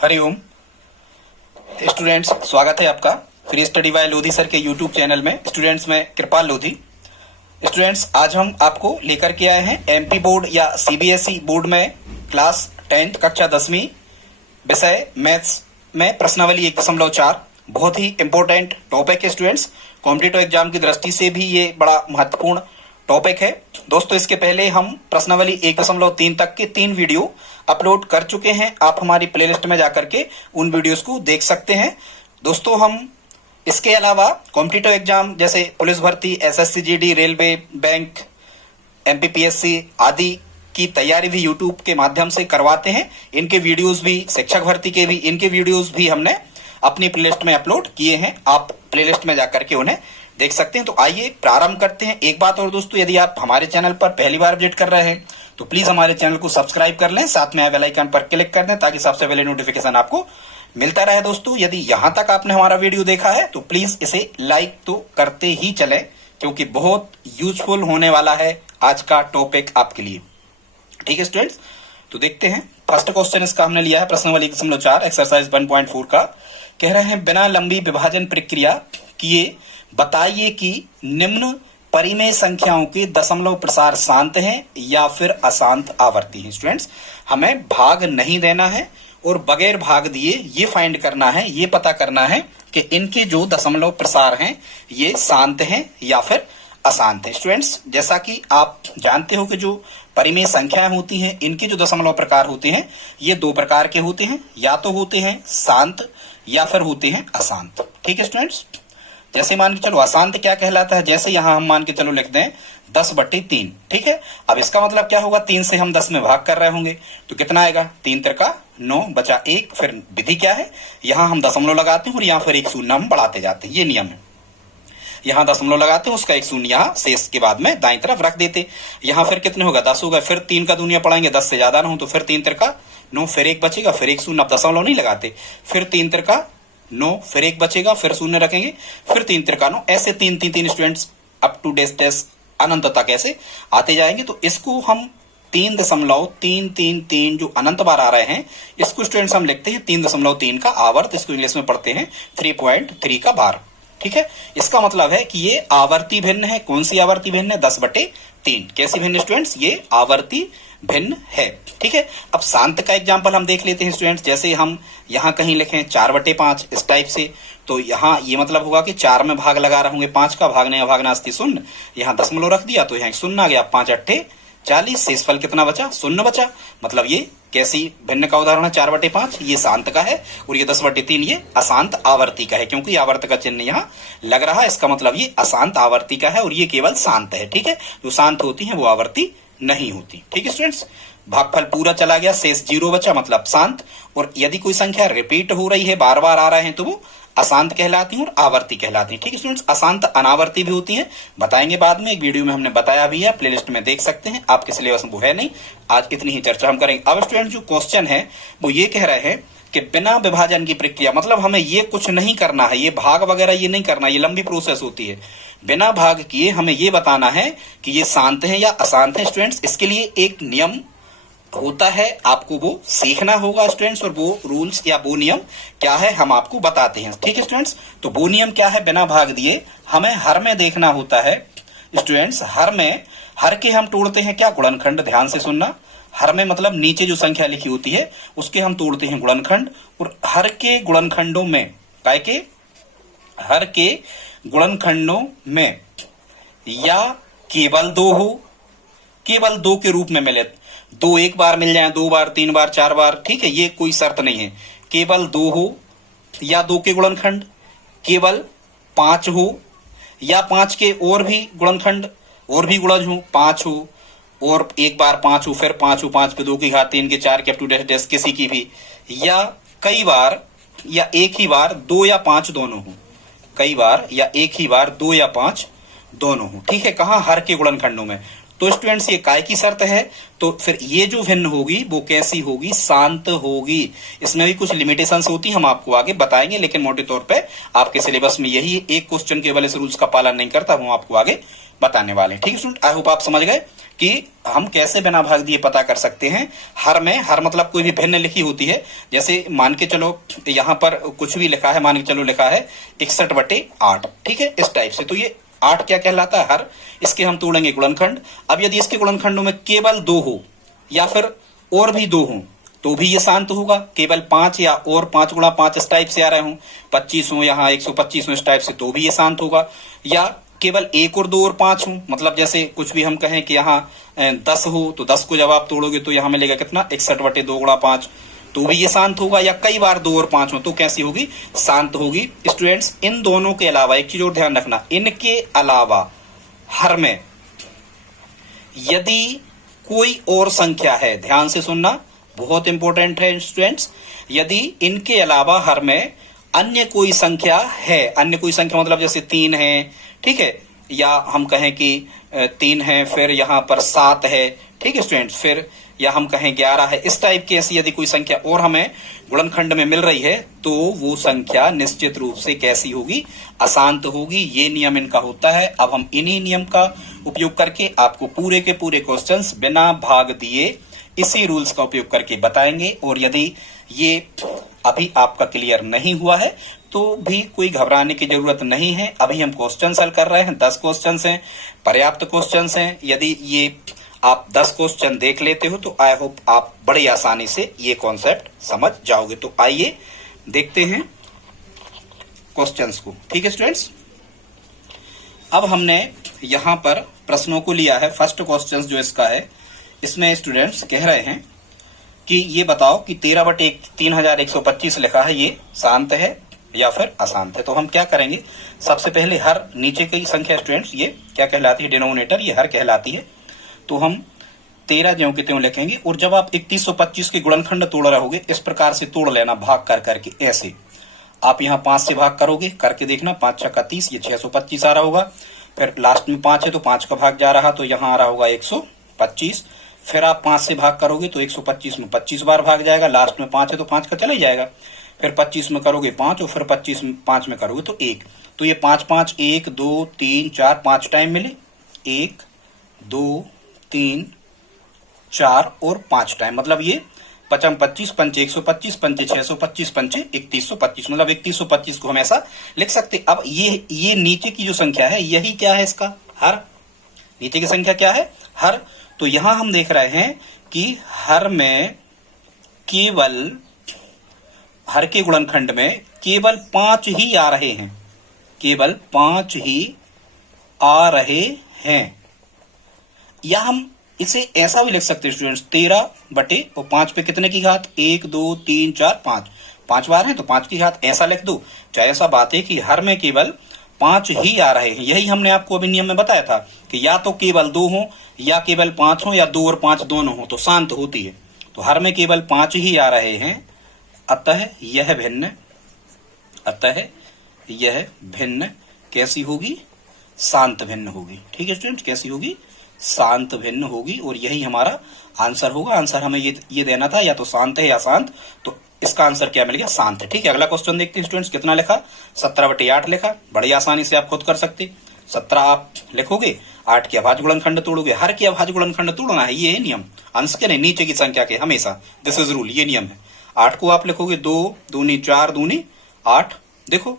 Hariom students, स्वागत है आपका free study bye Lodhi sir के यूट्यूब चैनल में। स्टूडेंट्स, मैं कृपाल लोधी। स्टूडेंट्स, आज हम आपको लेकर के आए हैं एमपी बोर्ड या सीबीएसई बोर्ड में क्लास 10 कक्षा 10वीं विषय मैथ्स में प्रश्नावली 1.4। बहुत ही इंपॉर्टेंट टॉपिक है स्टूडेंट्स। कॉम्पिटिटिव एग्जाम की दृष्टि से भी ये बड़ा महत्वपूर्ण टॉपिक है दोस्तों। इसके पहले हम प्रश्नावली 1.3 तक के 3 वीडियो अपलोड कर चुके हैं। आप हमारी प्लेलिस्ट में जाकर के उन वीडियोस को देख सकते हैं दोस्तों। हम इसके अलावा कॉम्पिटिटिव एग्जाम जैसे पुलिस भर्ती, SSC GD, railway, bank, MPPSC आदि की तैयारी भी यूट्यूब के माध्यम से करवाते हैं। इनके वीडियोस भी, शिक्षक भर्ती के भी इनके वीडियोस भी हमने अपनी प्लेलिस्ट में अपलोड किए हैं। आप प्लेलिस्ट में जाकर के उन्हें देख सकते हैं। तो आइए प्रारंभ करते हैं। एक बात और दोस्तों, यदि आप हमारे चैनल पर पहली बार विजिट कर रहे हैं तो प्लीज हमारे चैनल को सब्सक्राइब कर लें, साथ में बेल आइकन पर क्लिक कर दें ताकि सबसे पहले नोटिफिकेशन आपको मिलता रहे। दोस्तों, यदि यहां तक आपने हमारा वीडियो देखा है तो प्लीज इसे लाइक तो करते ही चले, क्योंकि बहुत यूजफुल होने वाला है आज का टॉपिक आपके लिए। ठीक है स्टूडेंट्स, तो देखते हैं। फर्स्ट क्वेश्चन इसका हमने लिया है प्रश्नावली 1.4 एक्सरसाइज 1.4 का। कह रहे हैं बिना लंबी विभाजन प्रक्रिया किए बताइए कि निम्न परिमेय संख्याओं के दशमलव प्रसार शांत हैं या फिर अशांत आवर्ती हैं। स्टूडेंट्स, हमें भाग नहीं देना है और बगैर भाग दिए ये फाइंड करना है, ये पता करना है कि इनके जो दशमलव प्रसार हैं ये शांत हैं या फिर अशांत हैं। स्टूडेंट्स, जैसा कि आप जानते हो कि जो परिमेय संख्याएं होती हैं इनके जो दशमलव प्रकार होते हैं ये 2 प्रकार के होते हैं, या तो होते हैं शांत या फिर होते हैं अशांत। ठीक है स्टूडेंट्स, जैसे मान के चलो अशांत क्या कहलाता है, जैसे यहां हम मान के चलो लिख दें 10/3। ठीक है, अब इसका मतलब क्या होगा, 3 से हम 10 में भाग कर रहे होंगे तो कितना आएगा, 3 तिरका 9 बचा 1। फिर विधि क्या है, यहां हम दशमलव लगाते हैं और यहां फिर एक शून्य हम बढ़ाते जाते हैं, ये नियम है। यहां दशमलव लगाते हैं, उसका एक शून्य यहां शेष के बाद में दाईं तरफ रख देते। यहां फिर कितने होगा, 10 होगा। फिर 3 का दूनिया पढ़ाएंगे, 10 से ज्यादा ना हो तो फिर 3 तिरका 9, फिर 1 बचेगा, फिर एक शून्य। अब दशमलव नहीं लगाते, फिर 3 तिरका 9, फिर 1 बचेगा, फिर शून्य रखेंगे, फिर 3 तिरका 9। ऐसे 3 स्टूडेंट्स अप टू डेस अनंत तक ऐसे आते जाएंगे। तो इसको हम 3.333 जो अनंत बार आ रहे हैं इसको स्टूडेंट्स हम लिखते हैं 3.3 का आवर्त। इसको इंग्लिश में पढ़ते हैं 3.3 का बार। ठीक है, इसका मतलब है कि ये आवर्ती भिन्न है। कौन सी आवर्ती भिन्न है, 10/3। कैसी भिन्न स्टूडेंट्स, ये आवर्ती भिन्न है। ठीक है, अब शांत का एग्जांपल हम देख लेते हैं स्टूडेंट्स। जैसे हम यहां कहीं लिखें 4/5 इस टाइप से, तो यहां ये मतलब होगा कि 4 में भाग लगा रहे होंगे, 5 का भागने भागनास्ति शून्य, यहां दशमलव रख दिया तो यहां शून्य आ गया। 5×8 40, शेषफल कितना बचा, शून्य बचा। मतलब ये कैसी भिन्न का उदाहरण है, 4/5 ये शांत का है और ये 10/3 ये अशांत आवर्ती का है, क्योंकि आवर्त का चिन्ह यहाँ लग रहा है। इसका मतलब ये अशांत आवर्ती का है और ये केवल शांत है। ठीक है, जो शांत होती है वो आवर्ती नहीं होती। ठीक है स्टूडेंट्स, भागफल पूरा चला गया, शेष 0 बचा, मतलब शांत। और यदि कोई संख्या रिपीट हो रही है, बार बार आ रहे हैं, तो वो अशांत कहलाती हैं और आवर्ती कहलाती हैं। ठीक है स्टूडेंट्स, अशांत अनावर्ती भी होती हैं, बताएंगे बाद में। एक वीडियो में हमने बताया भी है, प्लेलिस्ट में देख सकते हैं। आपके सिलेबस में वो है नहीं, आज इतनी ही चर्चा हम करेंगे। अब स्टूडेंट जो क्वेश्चन है वो ये कह रहे हैं कि बिना विभाजन की प्रक्रिया, मतलब हमें ये कुछ नहीं करना है, ये भाग वगैरह ये नहीं करना, ये लंबी प्रोसेस होती है। बिना भाग किए हमें ये बताना है कि ये शांत है या अशांत है। स्टूडेंट्स, इसके लिए एक नियम होता है, आपको वो सीखना होगा स्टूडेंट्स, और वो रूल्स या वो नियम क्या है हम आपको बताते हैं। ठीक है स्टूडेंट्स, तो वो नियम क्या है, बिना भाग दिए हमें हर में देखना होता है स्टूडेंट्स। हर में, हर के हम तोड़ते हैं क्या, गुणनखंड। ध्यान से सुनना, हर में मतलब नीचे जो संख्या लिखी होती है उसके हम तोड़ते हैं गुणनखंड। और हर के गुणनखंडों में, काय के, हर के गुणनखंडों में या केवल 2 हो, केवल 2 के रूप में मिले, 2 एक बार मिल जाए, 2 बार, 3 बार, 4 बार, ठीक है, ये कोई शर्त नहीं है। केवल 2 हो या 2 के गुणनखंड, केवल 5 हो या 5 के और भी गुणनखंड और भी गुणज हो, 5 हो और एक बार 5 हो, फिर 5 हो, 5 पे 2 की घात 3 के 4 के अप टू डेस किसी की भी, या कई बार या एक ही बार 2 या 5 दोनों हो, कई बार या एक ही बार 2 या 5 दोनों हो। ठीक है, कहां, हर के गुणनखंडों में। तो स्टूडेंट्स ये काय की शर्त है, तो फिर ये जो भिन्न होगी वो कैसी होगी, शांत होगी। इसमें भी कुछ लिमिटेशंस होती, हम आपको आगे बताएंगे, लेकिन मोटे तौर पे आपके सिलेबस में यही एक क्वेश्चन केवल इस रूल्स का पालन नहीं करता, वो आपको आगे बताने वाले हैं। ठीक है स्टूडेंट, आई होप आप समझ गए कि हम कैसे बिना भाग दिए पता कर सकते हैं। हर में हर मतलब कोई भी भिन्न लिखी होती है, जैसे मान के चलो यहाँ पर कुछ भी लिखा है, मान के चलो लिखा है 61/8, ठीक है, इस टाइप से। तो ये 8 क्या कहलाता है? हर। इसके हम तोड़ेंगे गुणनखंड। अब यदि इसके गुणनखंडों में केवल 2 हो या फिर और भी 2 हो तो भी ये शांत होगा। केवल 5 या और 5 गुणा 5 इस टाइप से आ रहे हो, 25 हो यहाँ 125 हो इस टाइप से, तो भी ये शांत होगा। या केवल 1 और 2 और 5 हो, मतलब जैसे कुछ भी हम कहें कि यहाँ 10 हो तो 10 को जब आप तोड़ोगे तो यहाँ मिलेगा कितना? 61/2 गुणा 5, तो भी ये शांत होगा। या कई बार 2 और 5 हो तो कैसी होगी? शांत होगी। स्टूडेंट्स, इन दोनों के अलावा एक चीज और ध्यान रखना, इनके अलावा हर में यदि कोई और संख्या है, ध्यान से सुनना, बहुत इंपॉर्टेंट है स्टूडेंट्स, यदि इनके अलावा हर में अन्य कोई संख्या है, अन्य कोई संख्या मतलब जैसे 3 है, ठीक है, या हम कहें कि 3 है, फिर यहाँ पर 7 है, ठीक है स्टूडेंट्स, फिर या हम कहें 11 है, इस टाइप की ऐसी यदि कोई संख्या और हमें गुणनखंड में मिल रही है तो वो संख्या निश्चित रूप से कैसी होगी? अशांत होगी। ये नियम इनका होता है। अब हम इन्हीं नियम का उपयोग करके आपको पूरे के पूरे क्वेश्चंस बिना भाग दिए इसी रूल्स का उपयोग करके बताएंगे। और यदि ये अभी आपका क्लियर नहीं हुआ है तो भी कोई घबराने की जरूरत नहीं है। अभी हम क्वेश्चन हल कर रहे हैं, 10 क्वेश्चन हैं, पर्याप्त क्वेश्चन हैं। यदि ये आप 10 क्वेश्चन देख लेते हो तो आई होप आप बड़ी आसानी से ये कॉन्सेप्ट समझ जाओगे। तो आइए देखते हैं क्वेश्चंस को, ठीक है स्टूडेंट्स। अब हमने यहां पर प्रश्नों को लिया है। फर्स्ट क्वेश्चन जो इसका है, इसमें स्टूडेंट्स कह रहे हैं कि ये बताओ कि 13/3125 लिखा है, ये शांत है या फिर अशांत है। तो हम क्या करेंगे, सबसे पहले हर, नीचे की संख्या स्टूडेंट्स ये क्या कहलाती है? डिनोमिनेटर, ये हर कहलाती है। तो हम 13 ज्यों के त्यों लिखेंगे। और जब आप 3125 के गुणनखंड तोड़ रहे होगे, इस प्रकार से तोड़ लेना भाग कर करके। ऐसे आप यहाँ 5 से भाग करोगे, करके देखना, 5 6 का 30, ये 625 आ रहा होगा। फिर लास्ट में 5 है तो 5 का भाग जा रहा, तो यहाँ आ रहा होगा 125। फिर आप 5 से भाग करोगे तो 125 में 25 बार भाग जाएगा, लास्ट में 5 है तो 5 का चला ही जाएगा। फिर 25 में करोगे 5 और फिर 5 में करोगे तो 1। तो ये 5 5 1 2 3 4 5 टाइम मिले, 1 2 3 4 और 5 टाइम, मतलब ये 5 25 5 125 5 625 5 3125, मतलब 3125 को हम ऐसा लिख सकते। अब ये नीचे की जो संख्या है यही क्या है? इसका हर। नीचे की संख्या क्या है? हर। तो यहां हम देख रहे हैं कि हर में केवल, हर के गुणनखंड में केवल 5 ही आ रहे हैं, केवल 5 ही आ रहे हैं। या हम इसे ऐसा भी लिख सकते हैं स्टूडेंट्स, 13/5 पे कितने की घात? 1 2 3 4 5, 5 बार है तो 5 की घात, ऐसा लिख दो। चाहे ऐसा बात है कि हर में केवल 5 ही आ रहे हैं। यही हमने आपको अभी नियम में बताया था कि या तो केवल 2 हो या केवल 5 हो या 2 और 5 दोनों हो तो शांत होती है। तो हर में केवल 5 ही आ रहे हैं, अतः यह भिन्न, अतः यह भिन्न कैसी होगी? शांत भिन्न होगी। ठीक है स्टूडेंट, कैसी होगी? शांत भिन्न होगी। और यही हमारा आंसर होगा। आंसर हमें ये देना था, या तो शांत है या शांत, तो इसका आंसर क्या मिल गया? शांत है। ठीक है, अगला क्वेश्चन देखते हैं स्टूडेंट्स, कितना लिखा? 17/8 लिखा। बड़ी आसानी से आप खुद कर सकते। 17 आप लिखोगे, 8 के अभाज्य गुणनखंड तोड़ोगे। हर के अभाज्य गुणनखंड तोड़ना है, ये है नियम। अंश के नहीं, नीचे की संख्या के हमेशा, दिस इज रूल, ये नियम है। 8 को आप लिखोगे 2 दूनी 4 दूनी 8, देखो।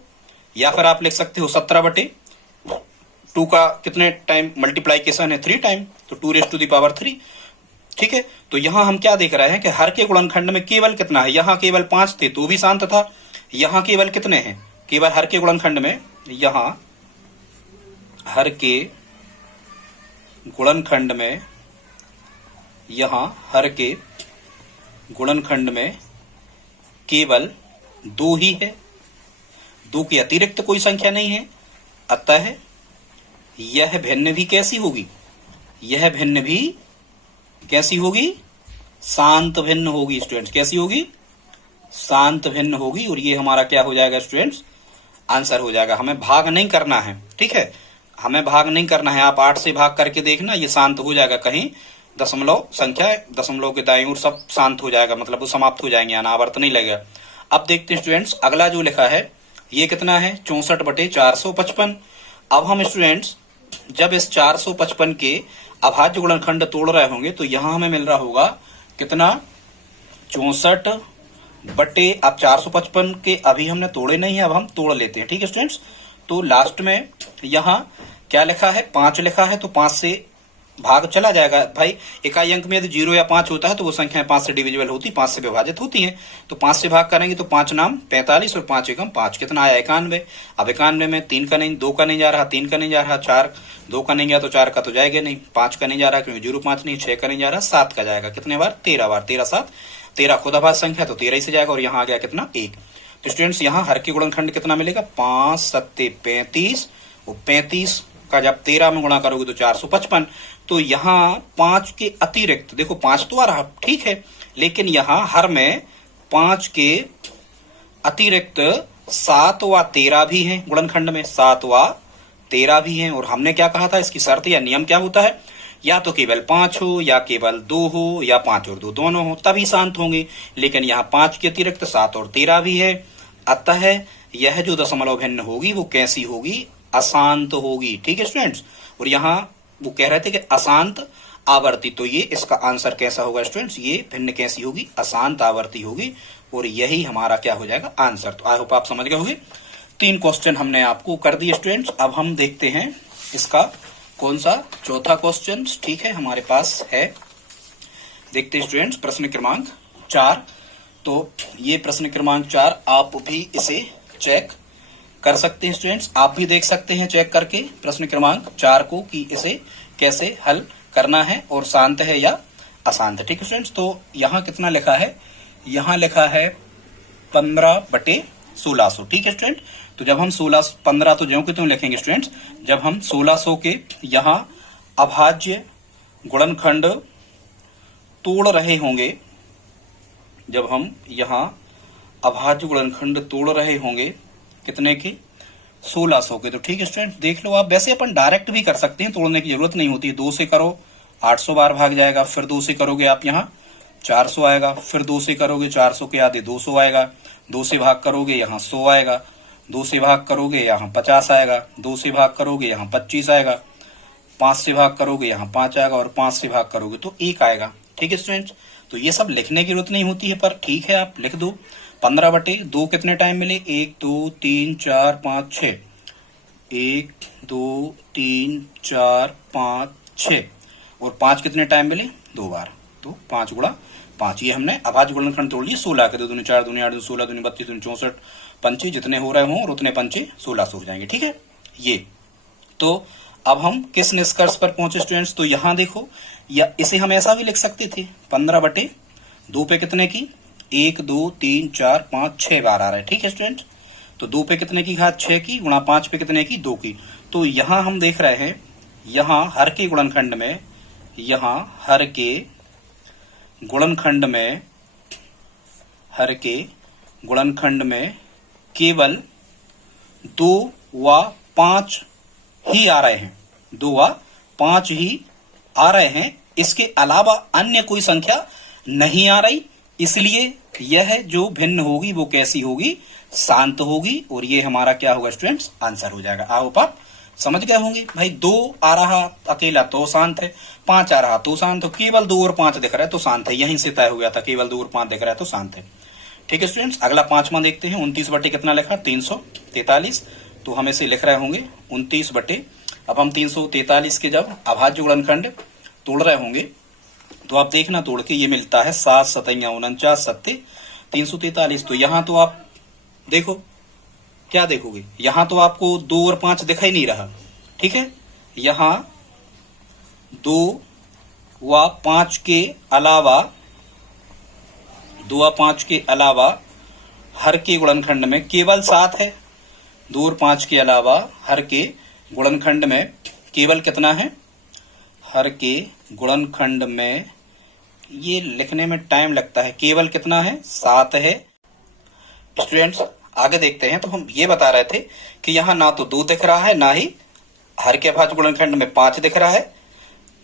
या फिर आप लिख सकते हो 17/2 का कितने टाइम मल्टीप्लाइकेशन है? 3 टाइम, तो 2⁻3। ठीक है, तो यहां हम क्या देख रहे हैं कि हर के गुणनखंड में केवल कितना है? यहां केवल 5 थे तो भी शांत था। यहां केवल कितने हैं? केवल हर के गुणनखंड में, यहां हर के गुणनखंड में, यहां हर के गुणनखंड में केवल 2 ही है, 2 के अतिरिक्त कोई संख्या नहीं है। अतः यह भिन्न भी कैसी होगी? यह भिन्न भी कैसी होगी? शांत भिन्न होगी स्टूडेंट्स। कैसी होगी? शांत भिन्न होगी। और ये हमारा क्या हो जाएगा स्टूडेंट्स? आंसर हो जाएगा। हमें भाग नहीं करना है, ठीक है, हमें भाग नहीं करना है। आप 8 से भाग करके देखना, ये शांत हो जाएगा। कहीं दशमलव संख्या, दशमलव के दाईं ओर सब शांत हो जाएगा, मतलब वो समाप्त हो जाएंगे, अनावर्त नहीं लगेगा। अब देखते हैं स्टूडेंट्स, अगला जो लिखा है ये कितना है? 64/455। अब हम स्टूडेंट्स जब इस 455 के अभाज्य गुणनखंड तोड़ रहे होंगे तो यहाँ हमें मिल रहा होगा कितना, 64 बटे, अब 455 के अभी हमने तोड़े नहीं है, अब हम तोड़ लेते हैं। ठीक है स्टूडेंट्स, तो लास्ट में यहाँ क्या लिखा है, 5 लिखा है, तो 5 से भाग चला जाएगा भाई। इकाई अंक में यदि 0 या 5 होता है तो वो संख्याएं 5 से डिविजिबल होती, 5 से विभाजित होती हैं। तो 5 से भाग करेंगे तो 5 नाम 45 और 5 एकम 5, कितना आया, 91। अब 91 में 3 का नहीं, 2 का नहीं जा रहा, 3 का नहीं जा रहा, 4, 2 का नहीं गया तो 4 का तो जाएगा नहीं, 5 का नहीं जा रहा क्योंकि 05 नहीं, 6 का नहीं जा रहा, 7 का जाएगा। कितने बार, 13 बार, 13 7, 13 खुद अभाज्य संख्या तो 13 ही से जाएगा, और यहाँ आ गया कितना, 1। तो स्टूडेंट्स यहाँ हर के गुणनखंड कितना मिलेगा, 5 7 35, और 35 का जब 13 में गुणा करोगे तो 455। तो यहाँ 5 के अतिरिक्त, देखो 5 तो आ रहा ठीक है, लेकिन यहाँ हर में 5 के अतिरिक्त 7 व 13 भी हैं गुणनखंड में, 7 व 13 भी हैं। और हमने क्या कहा था, इसकी शर्त या नियम क्या होता है, या तो केवल 5 हो, या केवल 2 हो, या 5 और 2 दोनों हो, तभी शांत होंगे। लेकिन यहाँ 5 के अतिरिक्त 7 और 13 भी है, अतः यह जो दशमलव भिन्न होगी वो कैसी होगी, अशांत होगी। ठीक है स्टूडेंट्स, और यहाँ वो कह रहे थे कि अशांत आवर्ती, तो ये इसका आंसर कैसा होगा स्टूडेंट्स, ये भिन्न कैसी होगी, अशांत आवर्ती होगी, और यही हमारा क्या हो जाएगा, आंसर। तो आई होप आप समझ गए होंगे। 3 क्वेश्चन हमने आपको कर दिए स्टूडेंट्स। अब हम देखते हैं इसका कौन सा चौथा क्वेश्चन, ठीक है, हमारे पास है। देखते हैं स्टूडेंट्स प्रश्न क्रमांक 4। तो ये प्रश्न क्रमांक 4 आप भी इसे चेक कर सकते हैं स्टूडेंट्स, आप भी देख सकते हैं चेक करके प्रश्न क्रमांक 4 को कि इसे कैसे हल करना है और शांत है या अशांत है। ठीक है स्टूडेंट्स, तो यहाँ कितना लिखा है, यहाँ लिखा है 15/1600। ठीक है स्टूडेंट, तो जब हम 15 तो ज्यों के त्यों लिखेंगे स्टूडेंट्स, जब हम 1600 के यहाँ अभाज्य गुणनखंड तोड़ रहे होंगे, जब हम यहाँ अभाज्य गुणनखंड तोड़ रहे होंगे कितने के, 1600 के। तो ठीक है स्टूडेंट, देख लो आप, वैसे अपन डायरेक्ट भी कर सकते हैं, तोड़ने की जरूरत नहीं होती है। 2 से करो 800 बार भाग जाएगा, फिर 2 से करोगे आप यहाँ 400 आएगा, फिर 2 से करोगे 400 के आधे 200 आएगा, 2 से भाग करोगे यहाँ 100 आएगा, 2 से भाग करोगे यहाँ 50 आएगा, 2 से भाग करोगे यहाँ 25 आएगा, 5 से भाग करोगे यहाँ 5 आएगा, और 5 से भाग करोगे तो 1 आएगा। ठीक है स्टूडेंट्स, तो ये सब लिखने की जरूरत नहीं होती है, पर ठीक है आप लिख दो। 15/2 कितने टाइम मिले, 1 2 3 4 5 6, 1 2 3 4 5 6, और 5 कितने टाइम मिले, 2 बार, तो 5 गुणा 5। ये हमने अभाज्य गुणनखंड तोड़ लिए 16 के, 2 दूनी 4 दूनी 8 दूनी 16 दूनी 32 दूनी 64, पंचे जितने हो रहे हों और उतने पंचे 1600 हो जाएंगे। ठीक है, ये तो अब हम किस निष्कर्ष पर पहुंचे स्टूडेंट्स, तो यहाँ देखो, या इसे हम ऐसा भी लिख सकते थे, 15/2 पे कितने की, 1 2 3 4 5 6 बार आ रहा है। ठीक है स्टूडेंट, तो 2 पे कितने की घात 6 की, गुणा 5 पे कितने की, 2 की। तो यहाँ हम देख रहे हैं, यहाँ हर के गुणनखंड में, यहाँ हर के गुणनखंड में, हर के गुणनखंड में केवल 2 व 5 ही आ रहे हैं, 2 व 5 ही आ रहे हैं, इसके अलावा अन्य कोई संख्या नहीं आ रही, इसलिए यह जो भिन्न होगी वो कैसी होगी, शांत होगी, और ये हमारा क्या होगा स्टूडेंट्स, आंसर हो जाएगा। आओ आप समझ गए होंगे भाई, 2 आ रहा अकेला तो शांत है, 5 आ रहा तो शांत है, केवल 2 और 5 दिख रहा है तो शांत है, यहीं से तय हो गया था, केवल 2 और 5 दिख रहा है तो शांत है। ठीक है स्टूडेंट्स, अगला 5वां देखते हैं। 29 कितना लिखा, 343, तो हम इसे लिख रहे होंगे 29। अब हम 343 के जब अभाज्य गुणनखंड तोड़ रहे होंगे तो आप देखना तोड़ के, ये मिलता है 7 7 49 सत्ते 343। तो यहाँ तो आप देखो क्या देखोगे, यहाँ तो आपको 2 और 5 दिखाई नहीं रहा। ठीक है, यहाँ 2 व 5 के अलावा, 2 व 5 के अलावा हर के गुणनखंड में केवल 7 है। 2 और 5 के अलावा हर के गुणनखंड में केवल कितना है, हर के गुणनखंड में, ये लिखने में टाइम लगता है, केवल कितना है, 7 है। स्टूडेंट्स आगे देखते हैं, तो हम ये बता रहे थे कि यहाँ ना तो 2 दिख रहा है, ना ही हर के अभाज्य गुणनखंड में 5 दिख रहा है।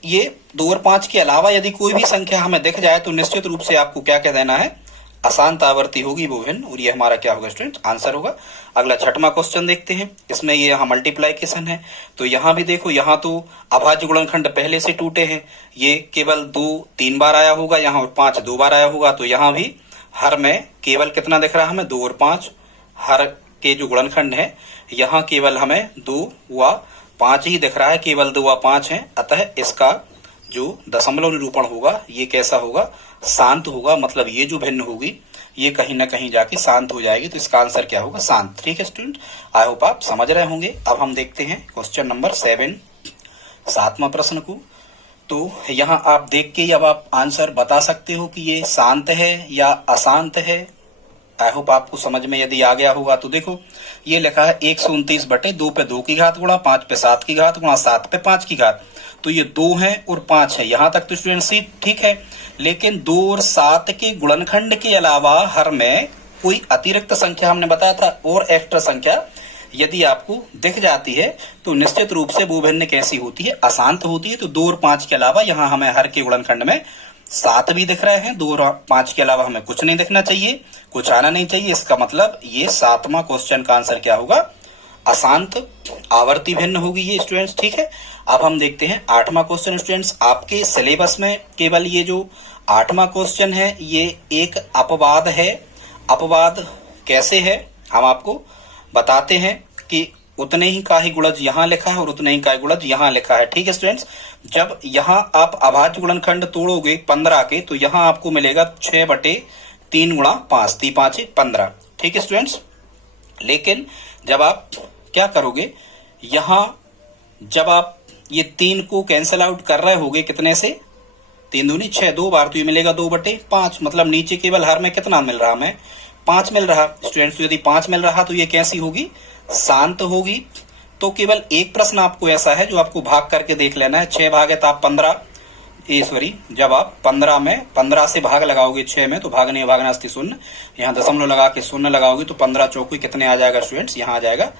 ये 2 और 5 के अलावा यदि कोई भी संख्या हमें दिख जाए तो निश्चित रूप से आपको क्या कह देना है, अशांत आवर्ती होगी वो भिन्न, और ये हमारा क्या होगा स्टूडेंट, आंसर होगा। अगला छठवां क्वेश्चन देखते हैं। इसमें ये यहाँ मल्टीप्लाइकेशन है, तो यहाँ भी देखो, यहाँ तो अभाज्य गुणनखंड पहले से टूटे हैं, ये केवल 2 3 बार आया होगा यहाँ, और 5 2 बार आया होगा, तो यहाँ भी हर में केवल कितना दिख रहा है हमें, 2 और 5। हर के जो गुणनखंड है यहाँ केवल हमें 2 व 5 ही दिख रहा है, केवल 2 व 5 है। अतः इसका जो दशमलव निरूपण होगा ये कैसा होगा, शांत होगा। मतलब ये जो भिन्न होगी ये कहीं ना कहीं जाके शांत हो जाएगी, तो इसका आंसर क्या होगा, शांत। ठीक है स्टूडेंट, आई होप आप समझ रहे होंगे। अब हम देखते हैं क्वेश्चन नंबर 7, 7वां प्रश्न को। तो यहाँ आप देख के अब आप आंसर बता सकते हो कि ये शांत है या अशांत है। आई होप आपको समझ में यदि आ गया होगा। तो देखो ये लिखा है 129 बटे 2 पे 2 की घात गुणा 5 पे 7 की घात गुणा 7 पे 5 की घात। तो ये 2 है और 5 है, यहाँ तक तो स्टूडेंट सी ठीक है। लेकिन 2 और 7 के गुणनखंड के अलावा हर में कोई अतिरिक्त संख्या हमने बताया था और एक्स्ट्रा संख्या यदि आपको दिख जाती है तो निश्चित रूप से वो भिन्न कैसी होती है, अशांत होती है। तो 2 और 5 के अलावा यहाँ हमें हर के गुणनखंड में 7 भी दिख रहे हैं, 2 और 5 के अलावा हमें कुछ नहीं दिखना चाहिए, कुछ आना नहीं चाहिए। इसका मतलब ये 7वां क्वेश्चन का आंसर क्या होगा, अशांत आवर्ती भिन्न होगी ये स्टूडेंट्स। ठीक है, अब हम देखते हैं 8वां क्वेश्चन। स्टूडेंट्स आपके सिलेबस में केवल ये जो 8वां क्वेश्चन है ये एक अपवाद है। अपवाद कैसे है हम आपको बताते हैं कि उतने ही का ही गुणज यहाँ लिखा है और उतने ही का ही गुणज यहाँ लिखा है। ठीक है स्टूडेंट्स, जब यहाँ आप अभाज्य गुणनखंड तोड़ोगे 15 के तो यहाँ आपको मिलेगा 6 बटे 3 गुणा 5, 3 5 15। ठीक है स्टूडेंट्स, लेकिन जब आप क्या करोगे, यहाँ जब आप ये 3 को कैंसिल आउट कर रहे होगे कितने से, 3 दूनी 6, 2 बार, तो ये मिलेगा 2 बटे 5। मतलब नीचे केवल हर में कितना मिल रहा, हमें 5 मिल रहा स्टूडेंट्स। तो यदि 5 मिल रहा तो ये कैसी होगी, शांत होगी। तो केवल एक प्रश्न आपको ऐसा है जो आपको भाग करके देख लेना है। 6 भागे आप 15, जब आप 15 में 15 से भाग लगाओगे 6 में तो भागने भागना अस्ति शून्य, यहाँ दशमलव लगा के शून्य लगाओगे तो 15 चौकी कितने आ जाएगा स्टूडेंट्स, यहाँ आ जाएगा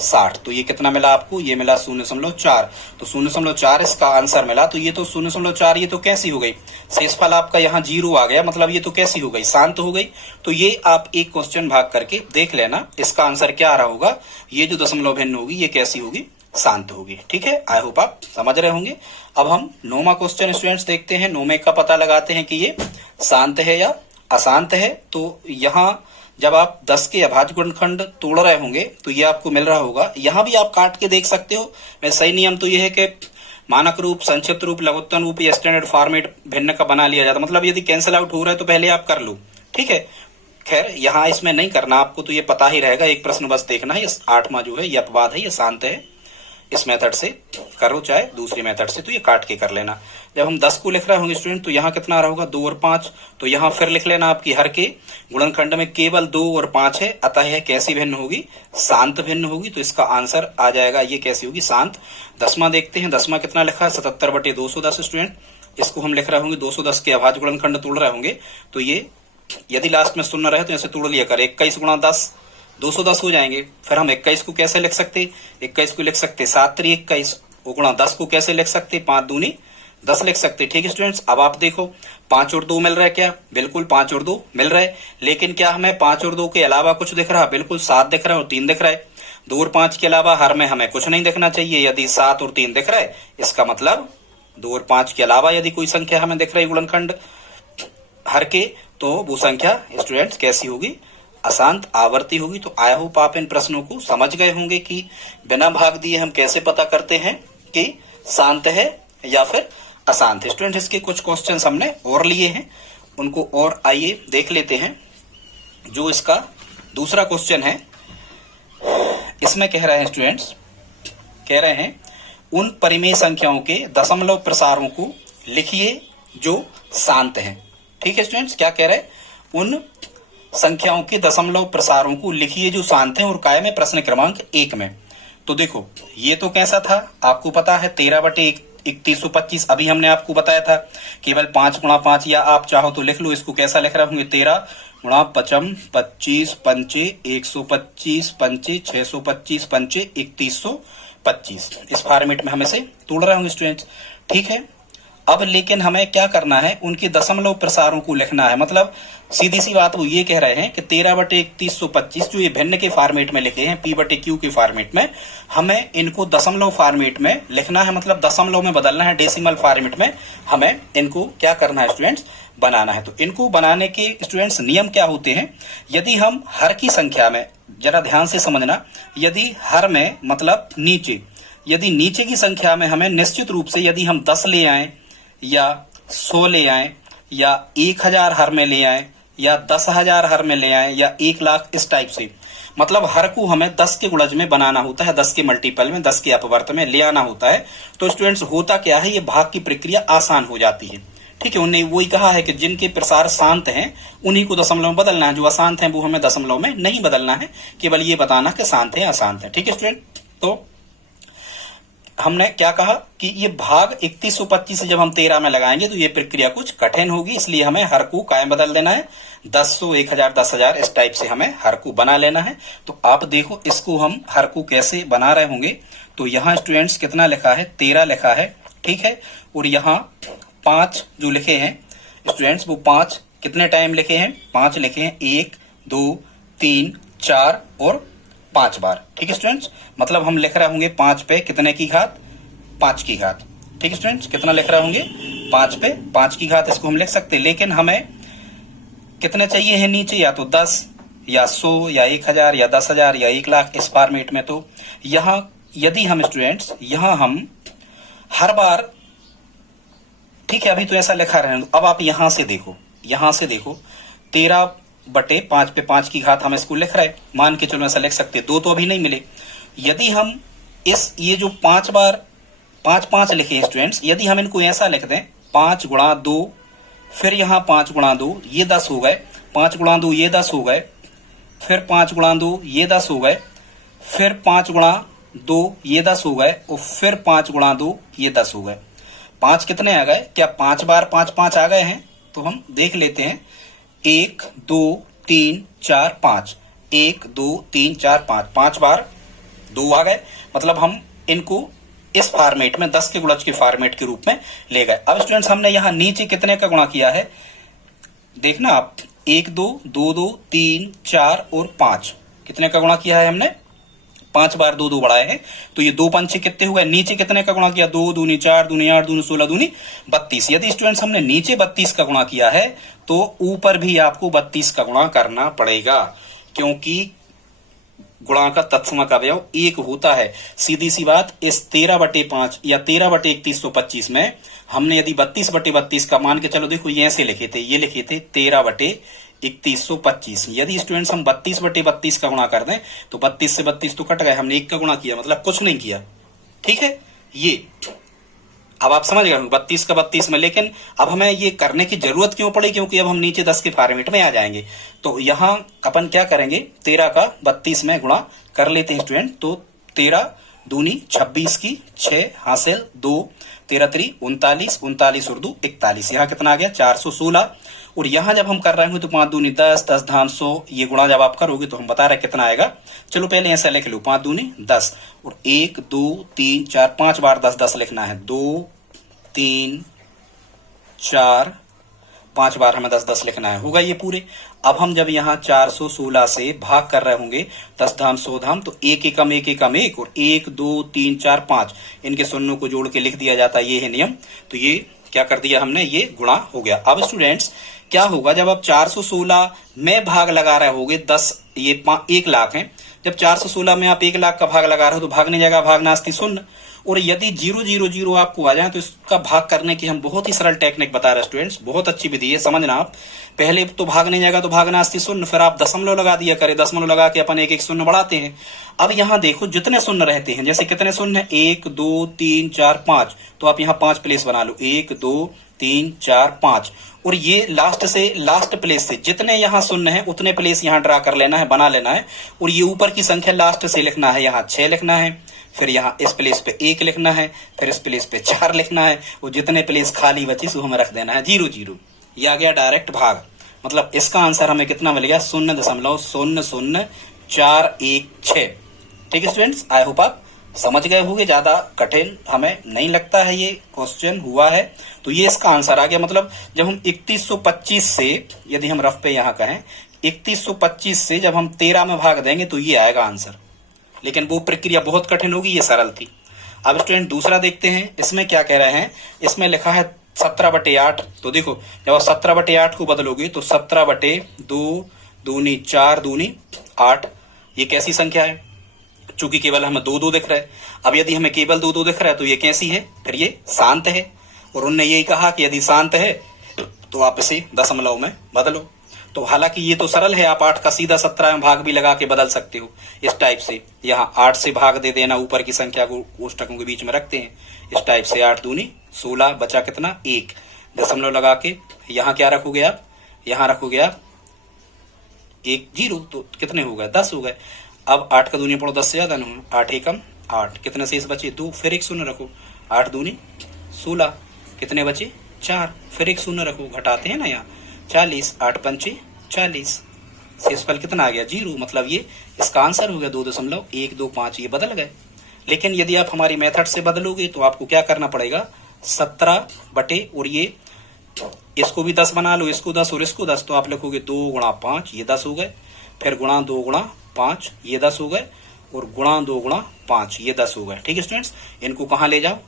60। तो ये कितना मिला आपको, ये मिला 0.4। तो 0.4 इसका आंसर मिला। तो ये तो 0.4 ये तो कैसी हो गई, शेषफल आपका यहाँ 0 आ गया, मतलब ये तो कैसी हो गई, शांत हो गई। तो ये आप एक क्वेश्चन भाग करके देख लेना, इसका आंसर क्या आ रहा होगा, ये जो दशमलव भिन्न होगी ये कैसी होगी, शांत होगी। ठीक है, आई होप आप समझ रहे होंगे। अब हम 9वां क्वेश्चन स्टूडेंट्स देखते हैं। 9वें का पता लगाते हैं कि ये शांत है या अशांत है। तो यहाँ जब आप 10 के अभाज्य गुणनखंड तोड़ रहे होंगे तो ये आपको मिल रहा होगा। यहाँ भी आप काट के देख सकते हो। मैं सही नियम तो ये है कि मानक रूप, संक्षिप्त रूप, लघुत्तम रूप या स्टैंडर्ड फॉर्मेट भिन्न का बना लिया जाता। मतलब यदि कैंसिल आउट हो रहा है तो पहले आप कर लो। ठीक है, खैर यहाँ इसमें नहीं करना आपको, तो ये पता ही रहेगा। एक प्रश्न बस देखना है, 8वां जो है ये अपवाद है, ये शांत है। इस मेथड से करो चाहे दूसरी मेथड से, तो ये काट के कर लेना। जब हम 10 को लिख रहे होंगे स्टूडेंट तो यहाँ कितना आ रहा होगा, 2 और 5। तो यहाँ फिर लिख लेना आपकी हर के गुणनखंड में केवल 2 और 5 है, अतः यह कैसी भिन्न होगी, शांत भिन्न होगी। तो इसका आंसर आ जाएगा, ये कैसी होगी, शांत। 10वां देखते हैं, 10वां कितना लिखा है, 77 बटे 210 स्टूडेंट। इसको हम लिख रहे होंगे 210 के अभाज्य गुणनखंड तोड़ रहे होंगे तो ये यदि लास्ट में शून्य रहे तो ऐसे तोड़ लिया कर, 21 गुणा 10 210 हो जाएंगे। फिर हम 21 को कैसे लिख सकते, 21 को लिख सकते 7 3 21, गुणा 10 को कैसे लिख सकते, 5 दूनी 10 लिख सकते। ठीक है स्टूडेंट्स, अब आप देखो 5 और 2 मिल रहा है क्या, बिल्कुल 5 और 2 मिल रहा है। लेकिन क्या हमें 5 और 2 के अलावा कुछ दिख रहा, बिल्कुल 7 दिख रहा है और 3 दिख रहा है। 2 और 5 के अलावा हर में हमें कुछ नहीं दिखना चाहिए। यदि 7 और 3 दिख रहा है इसका मतलब 2 और 5 के अलावा यदि कोई संख्या हमें दिख रही गुणनखंड हर के, तो वो संख्या स्टूडेंट्स कैसी होगी, अशांत आवर्ती होगी। तो आई होप आप इन प्रश्नों को समझ गए होंगे कि बिना भाग दिए हम कैसे पता करते हैं कि शांत है या फिर अशांत है। स्टूडेंट इसके कुछ क्वेश्चन हमने और लिए हैं, उनको और आइए देख लेते हैं। जो इसका दूसरा क्वेश्चन है इसमें कह रहे हैं स्टूडेंट्स, कह रहे हैं उन परिमेय संख्याओं के दशमलव प्रसारों को लिखिए जो शांत हैं। ठीक है स्टूडेंट्स, क्या कह रहे हैं, उन संख्याओं के दशमलव प्रसारों को लिखिए जो शांत हैं और कायम है प्रश्न क्रमांक 1 में। तो देखो ये तो कैसा था आपको पता है, 13 बटे 3125 अभी हमने आपको बताया था केवल 5 गुणा 5, या आप चाहो तो लिख लो इसको कैसा लिख रहे होंगे, 13 गुणा 55 25 पंचे 125 पंचे 625 पंचे 3125। इस फॉर्मेट में हम इसे तोड़ रहे होंगे स्टूडेंट्स। ठीक है, अब लेकिन हमें क्या करना है, उनके दशमलव प्रसारों को लिखना है। मतलब सीधी सी बात वो ये कह रहे हैं कि 13/3125 जो ये भिन्न के फॉर्मेट में लिखे हैं, P/Q के फॉर्मेट में, हमें इनको दशमलव फॉर्मेट में लिखना है, मतलब दशमलव में बदलना है, डेसिमल फॉर्मेट में हमें इनको क्या करना है स्टूडेंट्स, बनाना है। तो इनको बनाने के स्टूडेंट्स नियम क्या होते हैं, यदि हम हर की संख्या में, जरा ध्यान से समझना, यदि हर में मतलब नीचे, यदि नीचे की संख्या में हमें निश्चित रूप से यदि हम 10 ले आए या 100 ले आए या 1000 हर में ले आए या 10,000 हर में ले आए या 1,00,000, इस टाइप से, मतलब हर को हमें 10 के गुणज में बनाना होता है, 10 के मल्टीपल में, 10 के अपवर्त में ले आना होता है। तो स्टूडेंट्स होता क्या है, ये भाग की प्रक्रिया आसान हो जाती है। ठीक है, उन्हें वही कहा है कि जिनके प्रसार शांत हैं उन्हीं को दशमलव में बदलना है, जो अशांत हैं वो हमें दशमलव में नहीं बदलना है, केवल ये बताना कि शांत है अशांत है। ठीक है स्टूडेंट, तो हमने क्या कहा कि ये भाग 3125 से जब हम 13 में लगाएंगे तो ये प्रक्रिया कुछ कठिन होगी, इसलिए हमें हर को कायम बदल देना है, 10, 1000, 10,000 इस टाइप से हमें हर को बना लेना है। तो आप देखो इसको हम हर को कैसे बना रहे होंगे। तो यहाँ स्टूडेंट्स कितना लिखा है, 13 लिखा है, ठीक है, और यहाँ 5 जो लिखे हैं स्टूडेंट्स, वो 5 कितने टाइम लिखे हैं, 5 लिखे हैं, 1, 2, 3, 4 और 5 बार। ठीक है स्टूडेंट्स, मतलब हम लिख रहे होंगे 5 पे कितने की घात, 5 की घात। ठीक है स्टूडेंट्स, कितना लिख रहे होंगे, 5 पे 5 की घात, इसको हम लिख सकते हैं। लेकिन हमें कितने चाहिए हैं नीचे, या तो 10 या 100 या 1000 या 10,000 या 1,00,000 इस फॉर्मेट में। तो यहाँ यदि हम स्टूडेंट्स, यहाँ हम हर बार, ठीक है, अभी तो ऐसा लिखा रहे हैं, अब आप यहां से देखो, यहां से देखो, 13/5 पे 5 की घात हम इसको लिख रहे हैं, मान के चलो ऐसा लिख सकते हैं, 2 तो अभी नहीं मिले। यदि हम ये जो 5 बार 5 लिखे हैं स्टूडेंट्स, यदि हम इनको ऐसा लिख दें, 5 गुणा 2, फिर यहाँ 5 गुणा 2, ये 10 हो गए, 5 गुणा 2 ये 10 हो गए, फिर 5 गुणा 2 ये 10 हो गए, फिर 5 गुणा 2 ये 10 हो गए, और फिर 5 गुणा 2 ये 10 हो गए। 5 कितने आ गए, क्या 5 बार 5 आ गए हैं? तो हम देख लेते हैं, 1, 2, 3, 4, 5, 1, 2, 3, 4, 5, 5 बार 2 आ गए, मतलब हम इनको इस फॉर्मेट में 10 के गुणज के फॉर्मेट के रूप में ले गए। अब स्टूडेंट्स हमने यहाँ नीचे कितने का गुणा किया है, देखना आप, 1, 2, 2, 2, 3, 4 और 5, कितने का गुणा किया है हमने, 5 बार 2 बढ़ाए हैं। तो ये 2 पंचे कितने हुए, नीचे कितने का गुणा किया, 2 दूनी 4, दूनी 8, दूनी 16, दूनी 32। यदि स्टूडेंट्स हमने नीचे 32 का गुणा किया है तो ऊपर भी आपको 32 का गुणा करना पड़ेगा, क्योंकि गुणा का तत्समक अवयव 1 होता है। सीधी सी बात, इस 13/5 या 13/3125 में हमने यदि 32/32 का मान के चलो, देखो ये ऐसे लिखे थे, ये लिखे थे 13/3125। यदि स्टूडेंट्स हम 32/32 का गुणा कर दें तो 32 से 32 तो कट गए, हमने 1 का गुणा किया, मतलब कुछ नहीं किया। ठीक है, ये अब आप समझ गए 32 का 32 में। लेकिन अब हमें ये करने की जरूरत क्यों पड़ी, क्योंकि अब हम नीचे 10 के फॉर्मेट में आ जाएंगे। तो यहां अपन क्या करेंगे, 13 का 32 में गुणा कर लेते हैं स्टूडेंट। तो 13 दूनी 26 की 6 हासिल 2, 13 3 39, 39 और 2 41, यहाँ कितना आ गया 416। और यहाँ जब हम कर रहे हैं तो 5 दूनी 10, 10 धाम 100, ये गुणा जब आप करोगे तो हम बता रहे कितना आएगा। चलो पहले ऐसा लिख लो, 5 दूनी 10 और 1, 2, 3, 4, 5 बार 10 10 लिखना है, 2, 3, 4, 5 बार हमें 10 10 लिखना है, होगा ये पूरे। अब हम जब यहाँ 416 से भाग कर रहे होंगे 10 धाम 100 धाम, तो 1 एकम 1 एकम 1 और 1, 2, 3, 4, 5 इनके शून्यों को जोड़ के लिख दिया जाता है, ये है नियम। तो ये क्या कर दिया हमने, ये गुणा हो गया। अब स्टूडेंट्स क्या होगा, जब आप 416 में भाग लगा रहे होगे 10, ये 1,00,000 है, जब 416 में आप 1,00,000 का भाग लगा रहे हो तो भागने जगह भाग नास्ती शून्य। और यदि 000 आपको आ जाए तो इसका भाग करने की हम बहुत ही सरल टेक्निक बता रहे हैं स्टूडेंट्स, बहुत अच्छी विधि है, समझना आप। पहले तो भागने जाएगा तो भागना अस्ती शून्य, फिर आप दशमलव लगा दिया करें, दशमलव लगा के अपन 1 1 शून्य बढ़ाते हैं। अब यहाँ देखो जितने शून्य रहते हैं, जैसे कितने शून्य है, 1, 2, 3, 4, 5, तो आप यहाँ 5 प्लेस बना लो, 1, 2, 3, 4, 5। और ये लास्ट से लास्ट प्लेस से जितने यहाँ शून्य है उतने प्लेस यहाँ ड्रा कर लेना है, बना लेना है। और ये ऊपर की संख्या लास्ट से लिखना है, यहाँ 6 लिखना है, फिर यहाँ इस प्लेस पे 1 लिखना है, फिर इस प्लेस पे 4 लिखना है, और जितने प्लेस खाली बची सो हमें रख देना है 0 ये आ गया डायरेक्ट भाग। मतलब इसका आंसर हमें कितना मिल गया, 0.00416। ठीक है स्टूडेंट्स, आई होप आप समझ गए होंगे, ज्यादा कठिन हमें नहीं लगता है ये क्वेश्चन हुआ है। तो ये इसका आंसर आ गया। मतलब जब हम 3125 से, यदि हम रफ पे यहाँ कहें 3125 से जब हम 13 में भाग देंगे तो ये आएगा आंसर। लेकिन वो प्रक्रिया बहुत कठिन होगी, ये सरल थी। अब स्टूडेंट दूसरा देखते हैं, इसमें क्या कह रहे हैं। इसमें लिखा है 17/8। तो देखो जब आप 17/8 को बदलोगे तो 17/2 दूनी 4 दूनी 8। ये कैसी संख्या है? चूंकि केवल हमें 2 2 दिख रहा है। अब यदि हमें केवल 2 2 दिख रहा है तो ये कैसी है? फिर ये शांत है। और उनने यही कहा कि यदि शांत है तो आप इसे दशमलव में बदलो। तो हालांकि ये तो सरल है, आप 8 का सीधा 17 में भाग भी लगा के बदल सकते हो इस टाइप से। यहाँ 8 से भाग दे देना, ऊपर की संख्या को कोष्टकों के बीच में रखते हैं इस टाइप से। 8 दूनी 16, बचा कितना? 1। दशमलव लगा के यहाँ क्या रखोगे आप? यहाँ रखोगे आप 1 0। तो कितने हो गए? 10 हो गए। अब 8 का दूनी पढ़ो, 10 से ज्यादा नहीं। 8 एकम 8, कितने शेष बचे? 2। फिर एक शून्य रखो। 8 दूनी 16, कितने बचे? 4। फिर एक शून्य रखो, घटाते हैं ना यहाँ 40। 8 पंचे 40, शेषफल कितना आ गया? 0। मतलब ये इसका आंसर हो गया 2.125। ये बदल गए। लेकिन यदि आप हमारी मेथड से बदलोगे तो आपको क्या करना पड़ेगा? 17 बटे, और ये इसको भी 10 बना लो, इसको 10 और इसको 10। तो आप लिखोगे 2 गुणा 5, ये 10 हो गए। फिर गुणा 2 गुणा 5, ये 10 हो गए। और गुणा 2 गुणा 5, ये 10 हो गए। ठीक है स्टूडेंट्स, इनको कहाँ ले जाओ?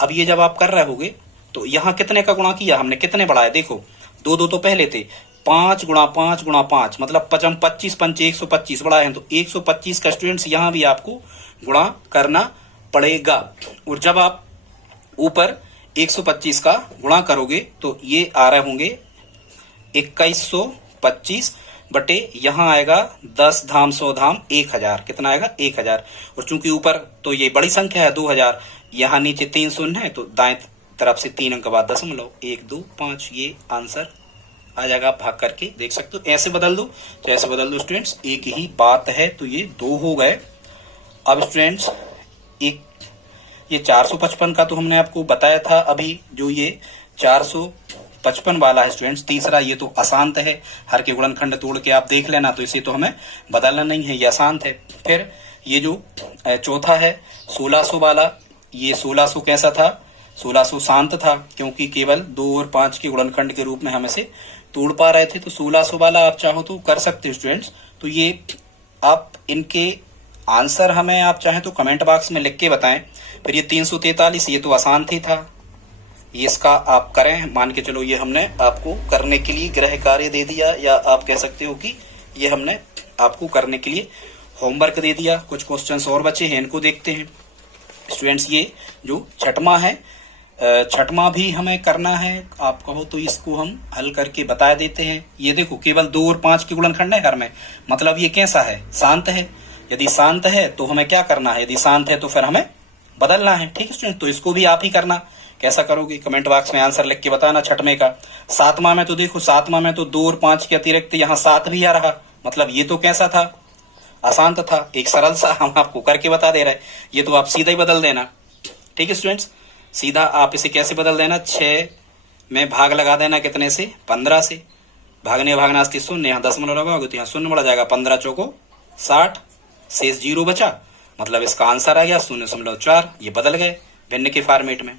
अब ये जब आप कर रहे होगे तो यहाँ कितने का गुणा किया हमने? कितने बढ़ाए? देखो 2 2 तो पहले थे। 5 गुणा 5 गुणा 5, मतलब 25 पंचे 125 बढ़ाए हैं। तो 125 का स्टूडेंट्स यहाँ भी आपको गुणा करना पड़ेगा। और जब आप ऊपर 125 का गुणा करोगे तो ये आ रहे होंगे 2125 बटे, यहाँ आएगा 10 धाम 100 धाम 1000। कितना आएगा? 1000। और चूंकि ऊपर तो ये बड़ी संख्या है 2000, यहाँ नीचे 3 शून्य है, तो दाएं तरफ से 3 अंक के बाद दशमलव 1 2 5, ये आंसर आ जाएगा। आप भाग करके देख सकते हो। ऐसे बदल दो, तो ऐसे बदल दो स्टूडेंट्स, एक ही बात है। तो ये 2 हो गए। अब स्टूडेंट्स एक ये 455 का तो हमने आपको बताया था अभी। जो ये 455 वाला है स्टूडेंट्स तीसरा, ये तो अशांत है। हर के गुणनखंड तोड़ के आप देख लेना, तो इसे तो हमें बदलना नहीं है, ये अशांत है। फिर ये जो चौथा है 1600 वाला, ये 1600 कैसा था? 1600 शांत था, क्योंकि केवल 2 और 5 के गुणनखंड के रूप में हम इसे तोड़ पा रहे थे। तो 1600 वाला आप चाहो तो कर सकते हो स्टूडेंट्स। तो ये आप इनके आंसर हमें आप चाहें तो कमेंट बॉक्स में लिख के बताएं। फिर ये 343, ये तो आसान ही था, ये इसका आप करें। मान के चलो ये हमने आपको करने के लिए गृह कार्य दे दिया, या आप कह सकते हो कि ये हमने आपको करने के लिए होमवर्क दे दिया। कुछ क्वेश्चंस और बचे हैं, इनको देखते हैं स्टूडेंट्स। ये जो छठवां है, छठवां भी हमें करना है। आप कहो तो इसको हम हल करके बता देते हैं। ये देखो केवल 2 और 5 के गुणनखंड है हर में, मतलब ये कैसा है? शांत है। यदि शांत है तो हमें क्या करना है? यदि शांत है तो फिर हमें बदलना है। ठीक है स्टूडेंट, तो इसको भी आप ही करना। कैसा करोगे? कमेंट बॉक्स में आंसर लिख के बताना। छठवें का सातवां में तो देखो, सातवां में तो 2 और 5 के अतिरिक्त यहाँ 7 भी आ रहा, मतलब ये तो कैसा था? अशांत था। एक सरल सा हम आपको करके बता दे रहे हैं, ये तो आप सीधा ही बदल देना। ठीक है स्टूडेंट्स, सीधा आप इसे कैसे बदल देना? 6 में भाग लगा देना, कितने से? 15 से। भागने भागना अस्ति शून्य, यहाँ दशमलव लगाओगे तो यहाँ शून्य बढ़ जाएगा। 15 चौको 60, शेष 0 बचा, मतलब इसका आंसर आ गया 0.4। ये बदल गए भिन्न के फॉर्मेट में।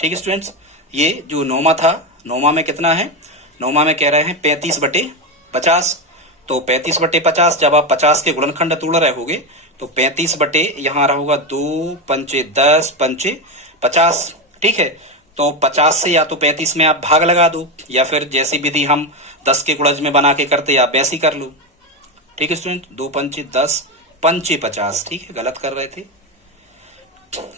ठीक है स्टूडेंट्स, ये जो 9वां था, 9वां में कितना है? 9वां में कह रहे हैं 35/50। तो 35/50 जब आप 50 के गुणनखंड तोड़ रहे होगे तो 35 बटे यहाँ रहोगा 2 पंचे 10 पंचे 50। ठीक है, तो 50 से या तो 35 में आप भाग लगा दो, या फिर जैसी विधि हम 10 के गुणज में बना के करते आप वैसी कर लो। ठीक है स्टूडेंट, 2 पंचे 10 पंचे 50। ठीक है, गलत कर रहे थे।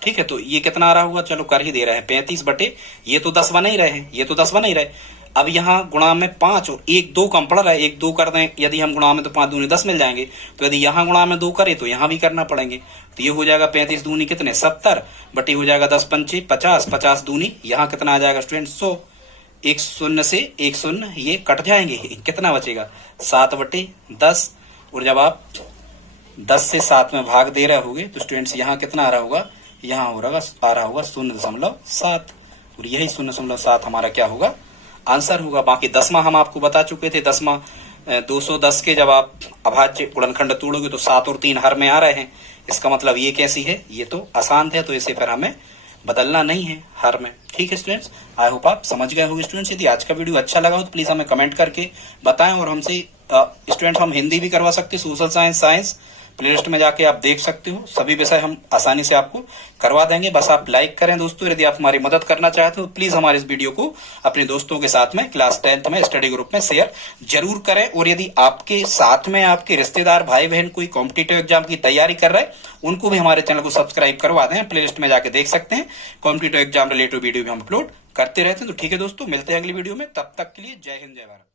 ठीक है, तो ये कितना आ रहा होगा? चलो कर ही दे रहे हैं 35 बटे, ये तो 10 बना ही रहे हैं, ये तो 10 बना ही रहे। अब यहाँ गुणा में 5 और 1 2 कम पड़ रहा है, 1 2 कर दें यदि हम गुणा में तो 5 दूनी 10 मिल जाएंगे। तो यदि यहाँ गुणा में 2 करें तो यहाँ भी करना पड़ेंगे। तो ये हो जाएगा 35 दूनी कितने? 70 बटे हो जाएगा 10 पंचे 50, 50 दूनी यहाँ कितना आ जाएगा स्टूडेंट? 100। 1 शून्य से 1 शून्य ये कट जाएंगे, कितना बचेगा? 7 बटे 10। और जब आप 10 से 7 में भाग दे रहे होगे तो स्टूडेंट्स यहाँ कितना आ रहा होगा? यहाँ आ रहा होगा 0.7। और यही 0.7 हमारा क्या होगा? आंसर होगा। बाकी 10वां हम आपको बता चुके थे। 10वां 210 के जब आप अभाज्य गुणनखंड तोड़ोगे तो 7 और 3 हर में आ रहे हैं, इसका मतलब ये कैसी है, ये तो अशांत है, तो इसे फिर हमें बदलना नहीं है हर में। ठीक है स्टूडेंट्स, आई होप आप समझ गए होंगे स्टूडेंट्स। यदि आज का वीडियो अच्छा लगा हो तो प्लीज हमें कमेंट करके बताएं, और हमसे स्टूडेंट्स हम हिंदी भी करवा सकते हैं, सोशल साइंस, साइंस प्लेलिस्ट में जाके आप देख सकते हो, सभी विषय हम आसानी से आपको करवा देंगे। बस आप लाइक करें दोस्तों। यदि आप हमारी मदद करना चाहते हो तो प्लीज हमारे इस वीडियो को अपने दोस्तों के साथ में क्लास 10th में स्टडी ग्रुप में शेयर जरूर करें। और यदि आपके साथ में आपके रिश्तेदार, भाई बहन कोई कॉम्पिटिटिव एग्जाम की तैयारी कर रहे हैं, उनको भी हमारे चैनल को सब्सक्राइब करवा दें। प्लेलिस्ट में जाके देख सकते हैं, कॉम्पिटिटिव एग्जाम रिलेटेड वीडियो भी हम अपलोड करते रहते हैं। तो ठीक है दोस्तों, मिलते हैं अगली वीडियो में, तब तक के लिए जय हिंद, जय भारत।